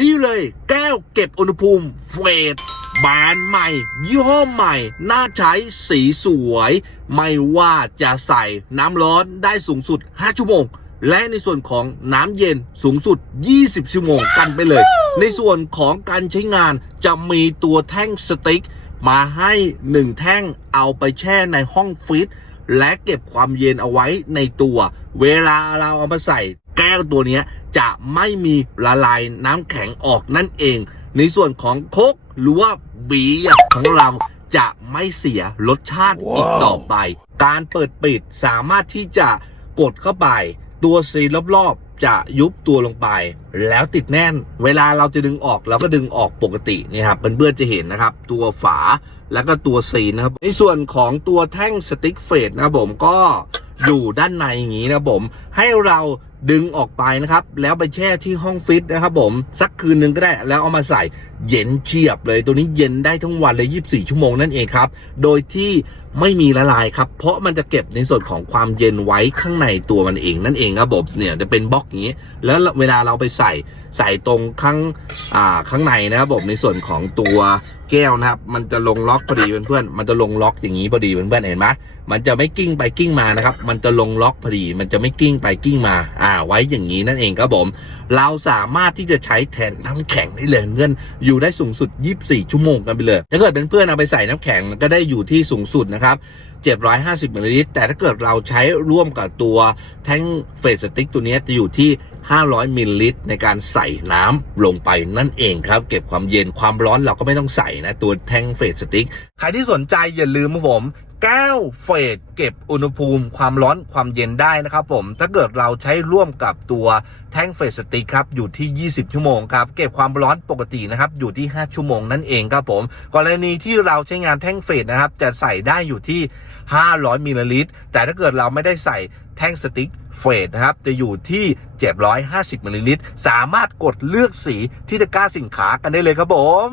นี่เลยแก้วเก็บอุณหภูมิเฟดแบรนด์ใหม่ ยี่ห้อใหม่ น่าใช้สีสวย ไม่ว่าจะใส่น้ำร้อนได้สูงสุด 5 ชั่วโมง และในส่วนของน้ำเย็นสูงสุด 20 ชั่วโมงกันไปเลย ในส่วนของการใช้งานจะมีตัวแท่งสติ๊ก มาให้ 1 แท่งเอาไปแช่ในห้องฟรีซและเก็บความเย็นเอาไว้ในตัว เวลาเราเอามาใส่ แก้วตัวนี้จะไม่มีละลายน้ำแข็งออกนั่นเอง ในส่วนของโคกหรือว่าบีของเราจะไม่เสียรสชาติอีกต่อไป การเปิดปิดสามารถที่จะกดเข้าไป ตัวซีรอบๆ จะยุบตัวลงไป แล้วติดแน่น เวลาเราจะดึงออกเราก็ดึงออกปกตินี่ครับเพื่อนๆจะเห็นนะครับ ตัวฝาแล้วก็ตัวซีนะครับ ในส่วนของตัวแท่งสติ๊กเฟดนะครับผมก็อยู่ด้านในอย่างนี้นะผมให้เรา ดึงออกไปนะครับ แล้วไปแช่ที่ห้องฟิตนะครับผมสักคืนหนึ่งก็ได้แล้วเอามาใส่เย็นเฉียบเลย ตัวนี้เย็นได้ทั้งวันเลย 24 ชั่วโมงนั่นเองครับ โดยที่ ไม่มีละลายครับ เพราะมันจะเก็บในส่วนของความเย็นไว้ข้างในตัวมันเองนั่นเองครับผมเนี่ยจะเป็นบล็อกอย่างนี้ แล้วเวลาเราไปใส่ใส่ตรงข้างอ่าข้างในนะครับผมในส่วนของตัวแก้วนะครับ มันจะลงล็อกพอดีเพื่อนๆมันจะลงล็อกอย่างนี้พอดีเพื่อนๆเห็นไหมมันจะไม่กิ้งไปกิ้งมานะครับ มันจะลงล็อกพอดี มันจะไม่กิ้งไปกิ้งมา อ่า ไว้อย่างนี้นั่นเองครับผม เราสามารถที่จะใช้แทนน้ำแข็งได้เลยเพื่อนอยู่ได้สูงสุด 24 ชั่วโมงกันไปเลยถ้าเกิดเป็นเพื่อนเอาไปใส่น้ำแข็งมันก็ได้อยู่ที่สูงสุดนะครับ750มิลลิลิตรแต่ถ้าเกิดเราใช้ร่วมกับตัวแท่งเฟสสติ๊กตัวนี้จะอยู่ที่ 500มิลลิลิตรในการใส่น้ำลงไปนั่นเองครับ เก็บความเย็นความร้อนเราก็ไม่ต้องใส่นะ ตัวแท่งเฟสสติ๊กใครที่สนใจอย่าลืมครับผมแก้วเฟสเก็บอุณหภูมิความร้อนความเย็นได้นะครับผม ถ้าเกิดเราใช้ร่วมกับตัวแท่งเฟสสติกครับอยู่ที่ 20 ชั่วโมงครับ เก็บความร้อนปกตินะครับอยู่ที่ 5 ชั่วโมงนั่นเองครับผม กรณีที่เราใช้งานแท่งเฟสนะครับ จะใส่ได้อยู่ที่ 500มิลลิลิตรแต่ถ้าเกิดเราไม่ได้ใส่ แท่งสติ๊กเฟดนะครับ จะอยู่ที่ 750มิลลิลิตร สามารถกดเลือกสีที่ตะกร้าสินค้ากันได้เลยครับผม